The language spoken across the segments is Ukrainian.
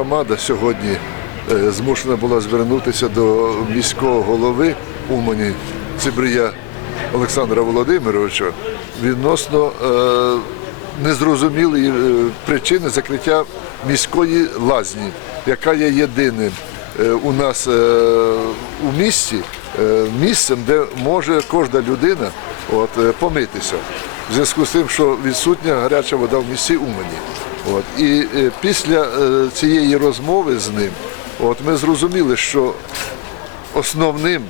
Громада сьогодні е, змушена була звернутися до міського голови Умані Цибрія Олександра Володимировича відносно е, незрозумілої е, причини закриття міської лазні, яка є єдиним у нас у місті місцем, де може кожна людина от, помитися. В зв'язку з тим, що відсутня гаряча вода в місті Умані. От. І е, після е, цієї розмови з ним от, ми зрозуміли, що основним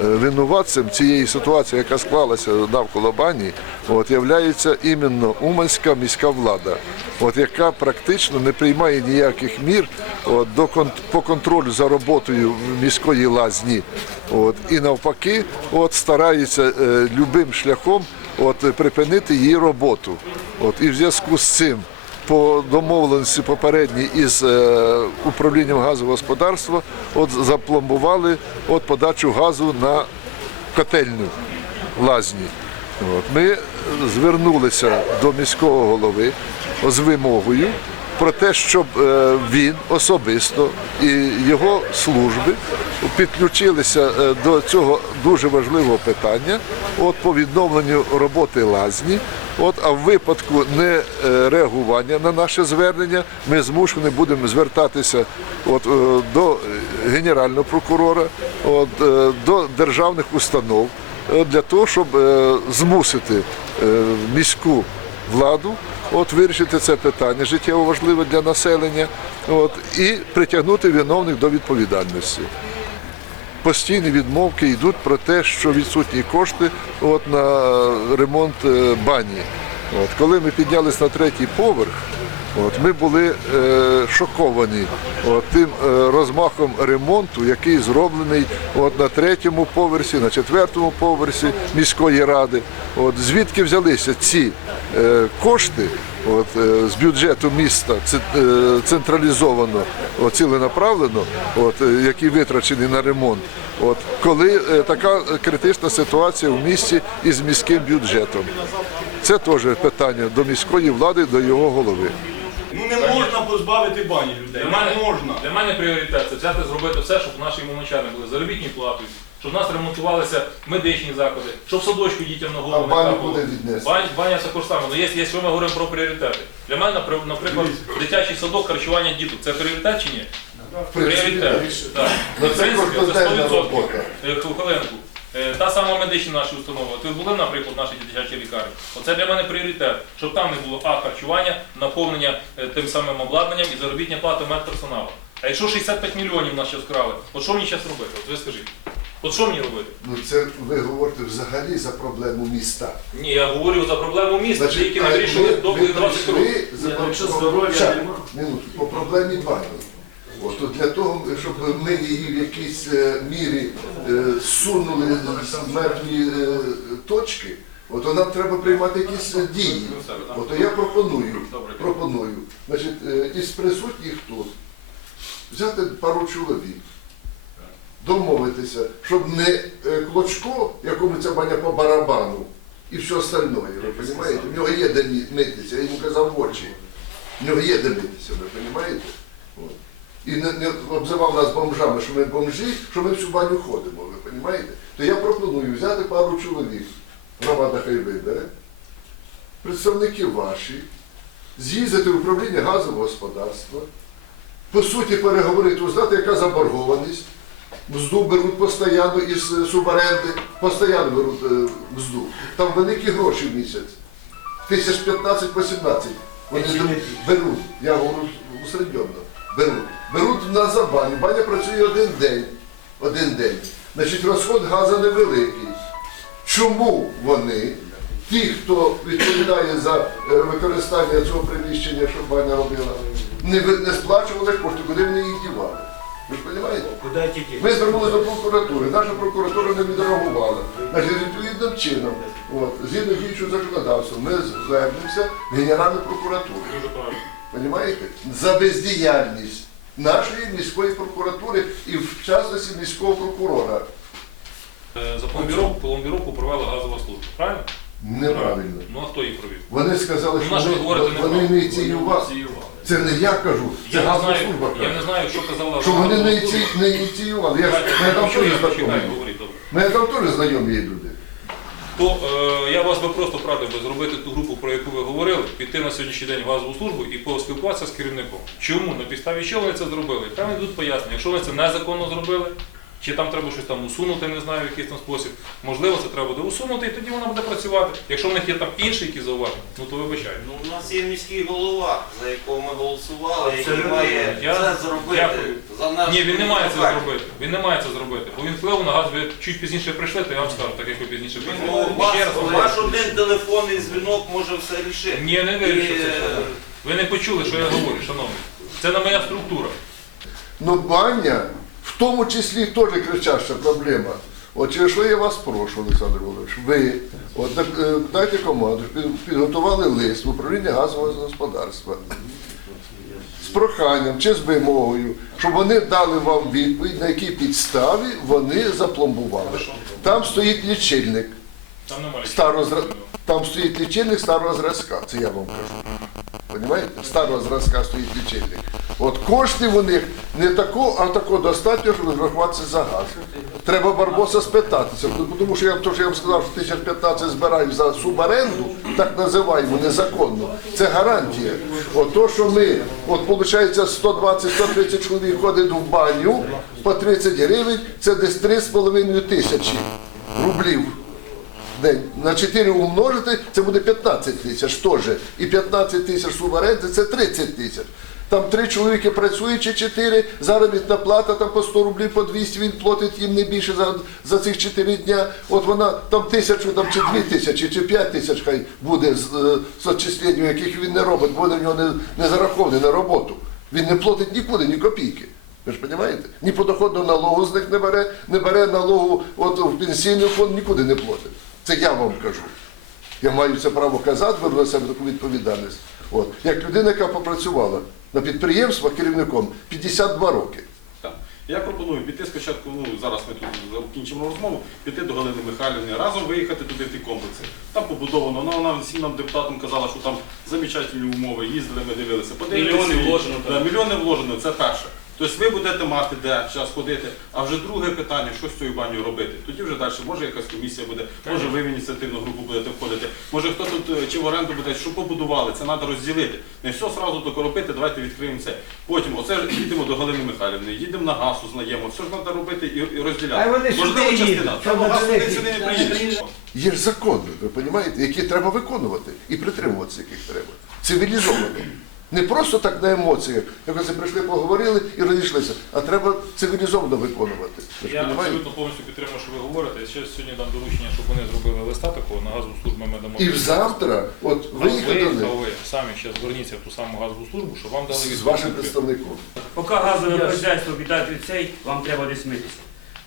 е, винуватцем цієї ситуації, яка склалася навколо бані, от, являється іменно Уманська міська влада, от, яка практично не приймає ніяких мір от, до, по контролю за роботою міської лазні. От, і навпаки, от, старається е, любим шляхом от, припинити її роботу. От, і в зв'язку з цим по домовленості попередній із е, управлінням газового господарства от запломбували от подачу газу на котельню лазні. От. Ми звернулися до міського голови з вимогою про те, щоб е, він особисто і його служби підключилися е, до цього дуже важливого питання от, по відновленню роботи лазні. От, а в випадку не е, на наше звернення ми змушені будемо звертатися от, до генерального прокурора, от, до державних установ для того, щоб змусити міську владу от, вирішити це питання. Життєво важливе для населення. От, і притягнути виновних до відповідальності. Постійні відмовки йдуть про те, що відсутні кошти от, на ремонт е, бані. От, коли ми піднялись на третій поверх, от, ми були е, шоковані от, тим е, розмахом ремонту, який зроблений от, на третьому поверсі, на четвертому поверсі міської ради. От, звідки взялися ці е, кошти от, е, з бюджету міста е, централізовано, от, ціленаправлено, от, е, які витрачені на ремонт. От, коли е, така критична ситуація в місті із міським бюджетом. Це теж питання до міської влади, до його голови. Можна позбавити бані людей. Для Не мене, можна. для мене пріоритет це взяти зробити все, щоб наші момичани були заробітні плати, щоб в нас ремонтувалися медичні заклади, щоб садочку дітям на голову А не баню капало. куди віднести? Баня, баня також саме. Ну, є, якщо ми говоримо про пріоритети. Для мене, напри- наприклад, дитячий садок харчування діток це пріоритет чи ні? Пріоритет. Так. В це принципі, це 100%. робота. Е, Хвилинку. Е, Та сама медична наша установа. От Ви були, наприклад, в нашій дитячій лікарні. Оце для мене пріоритет, щоб там не було а харчування, наповнення е, тим самим обладнанням і заробітня плата медперсоналу. А якщо 65 мільйонів нас ще скрали, от що мені зараз робити? От ви скажіть. От що мені робити? Ну це ви говорите взагалі за проблему міста. Ні, я говорю за проблему міста, Значить, які не довгі ми 20 прийшли років. за Ні, якщо здоров'я Ща, нема. по проблемі бані. От, для того, щоб ми її в якійсь е, мірі е, сунули з мертвої е, точки, от нам треба приймати якісь дії. От я пропоную, пропоную, значить, із присутніх тут взяти пару чоловік, домовитися, щоб не Клочко, якому ця баня по барабану, і все остальне, ви розумієте? В нього є де митися, я йому казав в очі. В нього є де митися, ви розумієте? І не, не обзивав нас бомжами, що ми бомжі, що ми всю баню ходимо, ви розумієте? То я пропоную взяти пару чоловік, громада хай вибере, представники ваші, з'їздити в управління газового господарства, по суті переговорити, узнати, яка заборгованість. Мзду беруть постійно із е, суборенди, постійно беруть е, мзду. Там великі гроші в місяць. Тисяч 15 по 17. Вони беруть, я говорю усередньо, беруть. Беруть на за баню. Баня працює один день. Один день. Значить, розход газу невеликий. Чому вони, ті, хто відповідає за е, використання цього приміщення, щоб баня робила, не, не сплачували кошти, куди вони їх дівали? Ви ж розумієте? Ми звернулися до прокуратури, наша прокуратура не відреагувала. Значить, відповідним чином, от, згідно діючого законодавства, ми звернемося в Генеральну прокуратуру. Понимаєте? За бездіяльність нашої міської прокуратури і в частності міського прокурора. Е, За пломбіровку, пломбіровку провела газова служба. Правильно? Неправильно. Ну а хто їх провів? Вони сказали, Ну, що на що ви вони, говорите вони не ініціювали. Це не я кажу, це Я не газова знаю, служба я каже. не знаю, що казала. Що вони не, ініці... не ініціювали. Я, ж- мене там Що теж я знайомі. почекаю, добре. Мене там теж знайомі є люди. То е, я вас би просто порадив би зробити ту групу, про яку ви говорили, піти на сьогоднішній день в газову службу і поспілкуватися з керівником. Чому? На підставі чого ви це зробили? Там йдуть пояснення. Якщо ви це незаконно зробили, чи там треба щось там усунути, не знаю, в якийсь там спосіб. Можливо, це треба буде усунути, і тоді вона буде працювати. Якщо в них є там інші які зауваження, ну то вибачайте. Ну, у нас є міський голова, за якого ми голосували, який має Я- це зробити. Дякую. За нас Ні, він не має це зробити. Він не має це зробити. Бо він впливу на газ, ви чуть пізніше прийшли, то я вам скажу, так як ви пізніше Ну, прийшли. у вас, ваш один телефонний дзвінок може все рішити. Ні, не вирішив це. І, е. Ви не почули, що я говорю, шановні. Це не моя структура. Ну баня тому числі теж кричаща проблема. От через що я вас прошу, Олександр Володимирович, ви от, е, дайте команду, підготували лист в управління газового господарства з проханням чи з вимогою, щоб вони дали вам відповідь, на якій підставі вони запломбували. Там стоїть лічильник. Там. Старого зра... Там стоїть лічильник старого зразка, це я вам кажу. Понімаєте? Старого зразка стоїть лічильник. От коштів у них не тако, а тако достатньо, щоб розрахуватися за газ. Треба Барбоса спитатися, тому що я, то, що я вам сказав, що 1015 збираю за субаренду, так називаємо, незаконно. Це гарантія. От то, що ми, от виходить, 120-130 чоловік ходить в баню по 30 гривень, це десь 3,5 тисячі рублів день. На 4 умножити, це буде 15 тисяч теж. І 15 тисяч субаренди це 30 тисяч. Там три чоловіки працюють чи чотири, заробітна плата там по 100 рублів, по 200, він платить їм не більше за, за цих 4 дня. От вона там тисячу, там чи дві тисячі, чи 5 тисяч хай буде з, е, з отчисленням, яких він не робить, бо вони в нього не, не зараховані на роботу. Він не платить нікуди, ні копійки. Ви ж розумієте? Ні подоходного налогу з них не бере, не бере налогу от, в пенсійний фонд, нікуди не платить. Це я вам кажу. Я маю це право казати, беру на себе таку відповідальність. От. Як людина, яка попрацювала на підприємство керівником 52 роки. Я пропоную піти спочатку, ну зараз ми тут закінчимо розмову, піти до Галини Михайлівни, разом виїхати туди в ті комплекси. Там побудовано, вона, вона всім нам депутатам казала, що там замечательні умови, їздили, ми дивилися. Подивилися Мільйони вложено. Да, мільйони вложено, це перше. Тобто ви будете мати де час ходити, а вже друге питання, що з цією банею робити. Тоді вже далі, може якась комісія буде, може ви в ініціативну групу будете входити, може хто тут е, чи в оренду буде, що побудували, це треба розділити. Не все одразу докоропити, давайте відкриємо це. Потім оце ж їдемо до Галини Михайлівни, їдемо на газ, узнаємо, все ж треба робити і, і розділяти. А вони сюди Можливо, їдуть, частина. щоб газ вони туди сюди не приїдеш. Є ж закони, ви розумієте, які треба виконувати і притримуватися, яких треба. Цивілізовано. Не просто так на емоціях, як оце прийшли, поговорили і розійшлися, а треба цивілізовано виконувати. Я абсолютно повністю підтримую, що ви говорите. Я ще сьогодні дам доручення, щоб вони зробили листа такого на газову службу ми дамо. І завтра, от А виїхати до ви, них а ви самі ще зверніться в ту саму газову службу, щоб вам дали з вашим представником. Поки газове хазяйство віддати від цей, вам треба десь митися.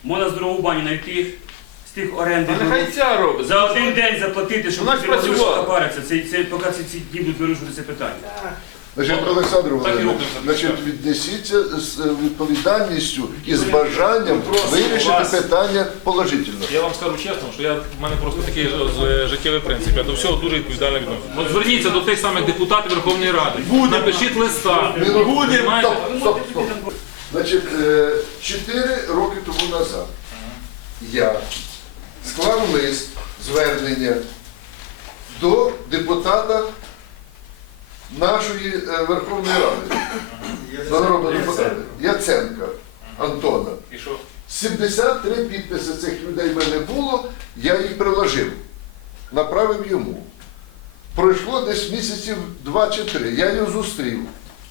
Можна з другу баню знайти з тих оренди. Нехай ця робить. За один день заплатити, щоб працювала. Це, це, поки ці, ці дні будуть вирішувати це питання. Значить, Олександр Володимирович, значить, віднесіться з е, відповідальністю і з бажанням вирішити питання положительно. Я вам скажу чесно, що я, в мене просто такий життєвий принцип. Я до всього дуже відповідально відношусь. От зверніться до тих самих депутатів Верховної Ради. Напишіть листа. Буде. Знаєте? Стоп, стоп, стоп. Значить, е, чотири роки тому назад я склав лист звернення до депутата нашої е, Верховної Ради, народного депутата Яценка Антона. І що? 73 підписи цих людей в мене було, я їх приложив, направив йому. Пройшло десь місяців два чи три. Я його зустрів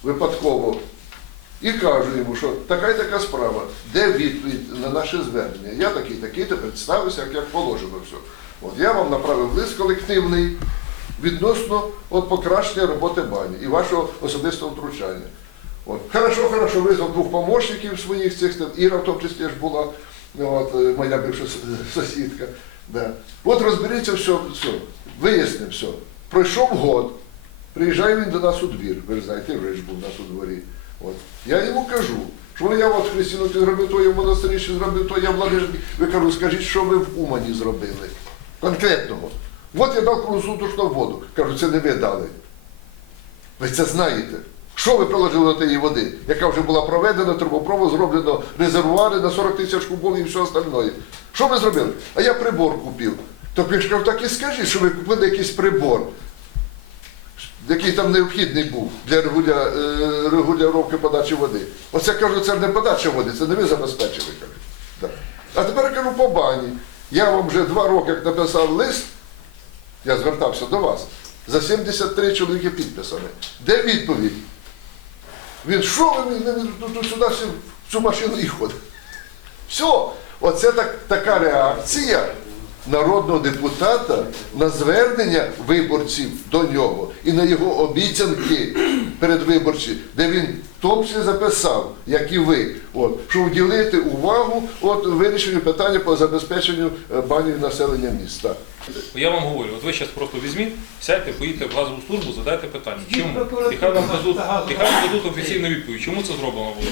випадково і кажу йому, що така і така справа, де відповідь на наше звернення. Я такий, такий, то представився, як, як положено все. От я вам направив лист колективний відносно от, покращення роботи бані і вашого особистого втручання. От. Хорошо, хорошо, визвав двох помощників своїх цих, там, Іра в тому числі ж була, ну, от, е, моя бивша сусідка. Да. От розберіться все, все, вияснив все. Пройшов год, приїжджає він до нас у двір, ви ж знаєте, вже ж був у нас у дворі. От. Я йому кажу, що я от Христину, ти зробив то, я в монастирі зробив то, я в. Ви кажу, скажіть, що ви в Умані зробили? Конкретного. От я дав круглосуточну воду. Кажу, це не ви дали. Ви це знаєте. Що ви приложили до тієї води, яка вже була проведена, трубопровод зроблено, резервуари на 40 тисяч кубов і все остальне. Що ви зробили? А я прибор купив. То кажу, так і скажіть, що ви купили якийсь прибор, який там необхідний був для регуля, е, регулювання подачі води. Оце кажу, це не подача води, це не ви забезпечили. Кажу. А тепер кажу по бані. Я вам вже два роки як написав лист, я звертався до вас, за 73 чоловіки підписані. Де відповідь? Він що ви не- сюди в цю машину і ходить? Все, оце так, така реакція народного депутата на звернення виборців до нього і на його обіцянки передвиборчі, де він в тому числі записав, як і ви, от, що уділити увагу от, вирішенню питання по забезпеченню е, банів населення міста. Я вам говорю, от ви зараз просто візьміть, сядьте, поїдьте в газову службу, задайте питання. Чому? І хай вам дадуть офіційну відповідь. Чому це зроблено було?